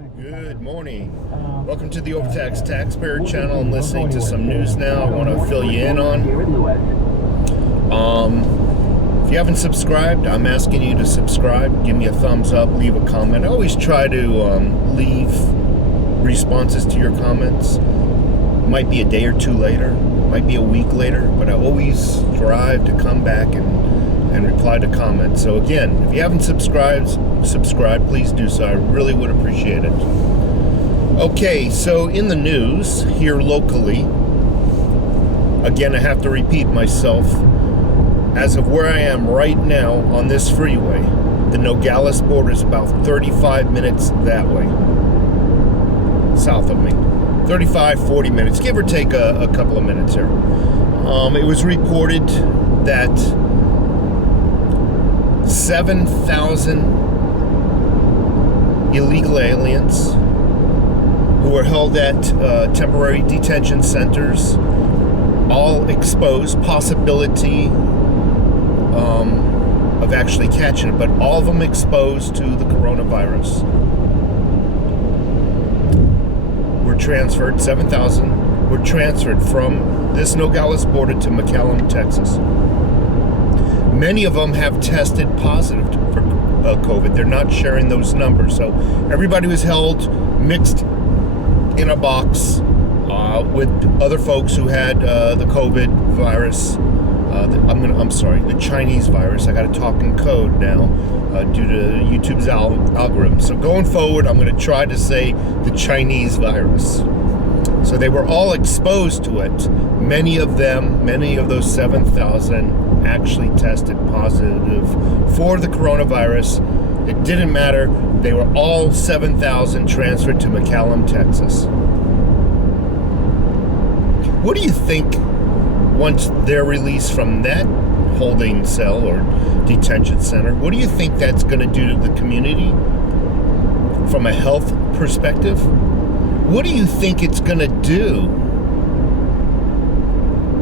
Good morning. Welcome to the Overtax Taxpayer Channel. I'm listening to some news now I want to fill you in on. If you haven't subscribed, I'm asking you to subscribe. Give me a thumbs up, leave a comment. I always try to leave responses to your comments. Might be a day or two later, might be a week later, but I always strive to come back and reply to comments. So again, if you haven't subscribed, please do so. I really would appreciate it. Okay, so in the news here locally, again, I have to repeat myself. As of where I am right now on this freeway, the Nogales border is about 35 minutes that way, south of me. 35, 40 minutes, give or take a couple of minutes here. It was reported that 7,000 illegal aliens who were held at temporary detention centers, all exposed, possibility of actually catching it, but all of them exposed to the coronavirus. Were transferred, 7,000 were transferred from this Nogales border to McAllen, Texas. Many of them have tested positive for COVID. They're not sharing those numbers. So everybody was held mixed in a box with other folks who had the COVID virus. The Chinese virus. I got to talk in code now due to YouTube's algorithm. So going forward, I'm going to try to say the Chinese virus. So they were all exposed to it. Many of those 7,000 actually tested positive for the coronavirus. It didn't matter. They were all 7,000 transferred to McAllen, Texas. What do you think once they're released from that holding cell or detention center? What do you think that's going to do to the community from a health perspective? What do you think it's going to do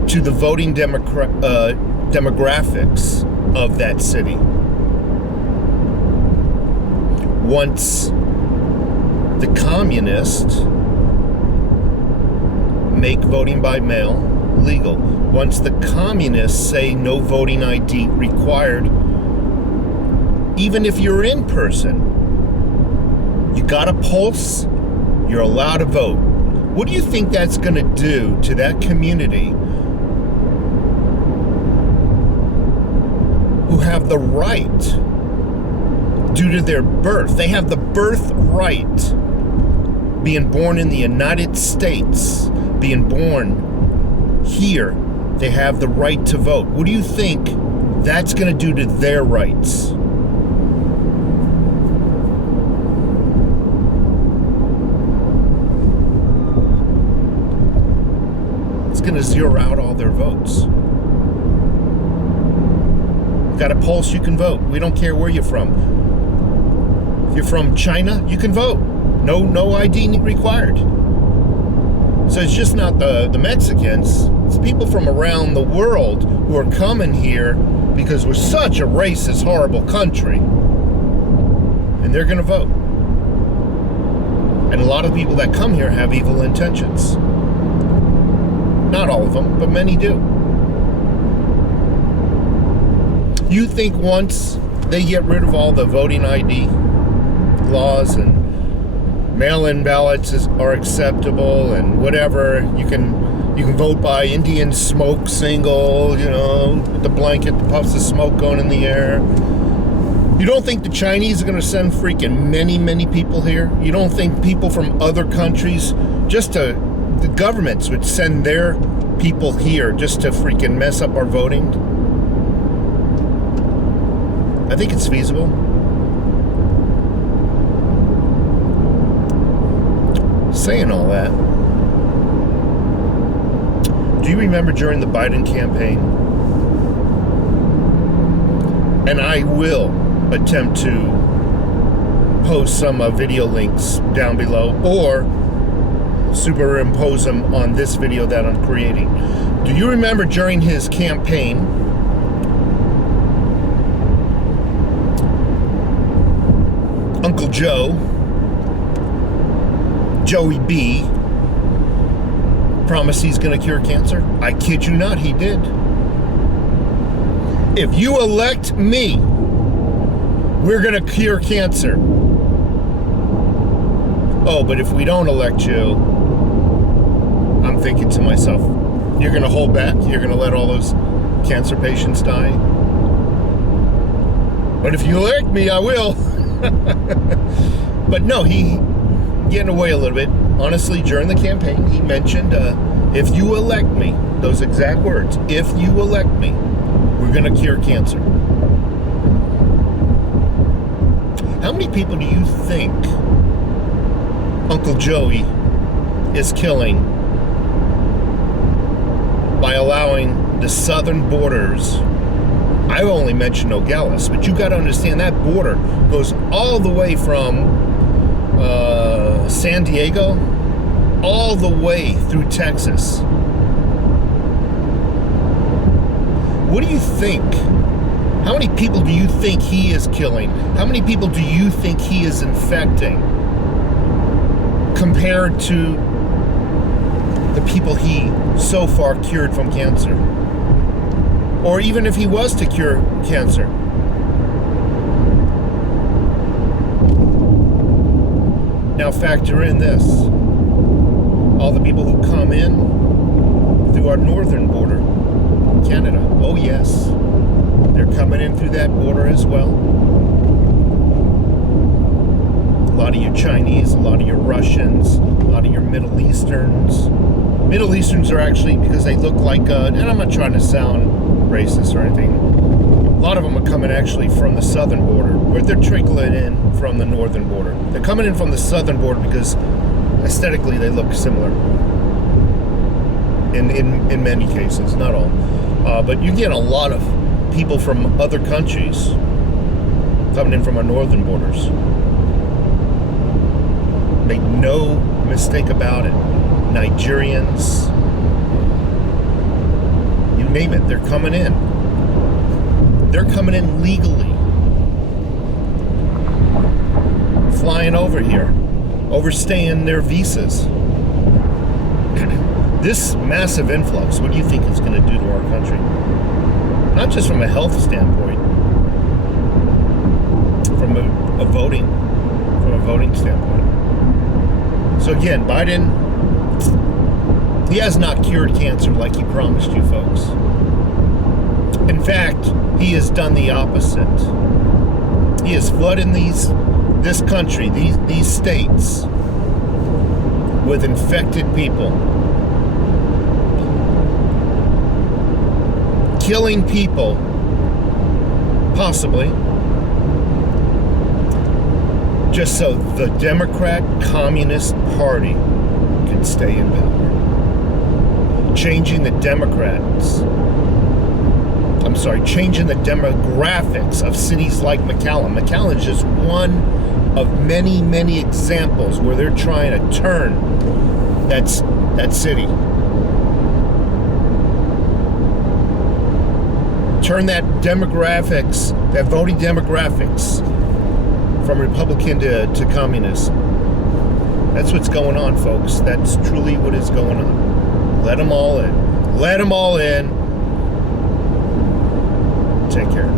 to the voting demographics of that city once the communists make voting by mail legal? Once the communists say no voting ID required, even if you're in person, you got a pulse, you're allowed to vote. What do you think that's going to do to that community who have the right due to their birth? They have the birthright, being born in the United States, being born here. They have the right to vote. What do you think that's going to do to their rights? It's going to zero out all their votes. Got a pulse, you can vote. We don't care where you're from. If you're from China, you can vote. No ID required. So it's just not the Mexicans. It's people from around the world who are coming here because we're such a racist, horrible country. And they're going to vote. And a lot of people that come here have evil intentions. Not all of them, but many do. You think once they get rid of all the voting ID laws and mail-in ballots are acceptable and whatever, you can vote by Indian smoke single, with the blanket, the puffs of smoke going in the air. You don't think the Chinese are going to send freaking many people here? You don't think people from other countries, the governments would send their people here just to freaking mess up our voting? I think it's feasible. Saying all that, do you remember during the Biden campaign? And I will attempt to post some video links down below or superimpose them on this video that I'm creating. Do you remember during his campaign, Uncle Joe Joey B promised he's going to cure cancer? I kid you not, he did. If you elect me, we're going to cure cancer. Oh, but if we don't elect you, I'm thinking to myself, you're going to hold back? You're going to let all those cancer patients die? But if you elect me, I will. But no, he getting away a little bit. Honestly, during the campaign, he mentioned, if you elect me, those exact words, if you elect me, we're going to cure cancer. How many people do you think Uncle Joey is killing by allowing the southern borders? I only mentioned Nogales, but you got to understand that border goes all the way from San Diego all the way through Texas. What do you think? How many people do you think he is killing? How many people do you think he is infecting compared to the people he so far cured from cancer? Or even if he was to cure cancer. Now factor in this. All the people who come in through our northern border, Canada. Oh yes, they're coming in through that border as well. A lot of your Chinese, a lot of your Russians, a lot of your Middle Easterns. Middle Easterns are actually, because they look like, and I'm not trying to sound racist or anything, a lot of them are coming actually from the southern border, but they're trickling in from the northern border. They're coming in from the southern border because aesthetically they look similar in many cases, not all. But you get a lot of people from other countries coming in from our northern borders. Make no mistake about it. Nigerians, you name it, they're coming in. They're coming in legally. Flying over here, overstaying their visas. This massive influx, what do you think it's going to do to our country? Not just from a health standpoint, from a voting standpoint. So again, Biden, he has not cured cancer like he promised you folks. In fact, he has done the opposite. He is flooding this country, these states with infected people. Killing people, possibly, just so the Democrat Communist Party can stay in power. Changing the demographics of cities like McAllen. McAllen is just one of many, many examples where they're trying to turn that city. Turn that demographics, that voting demographics from Republican to communist. That's what's going on, folks. That's truly what is going on. Let them all in. Let them all in. Take care.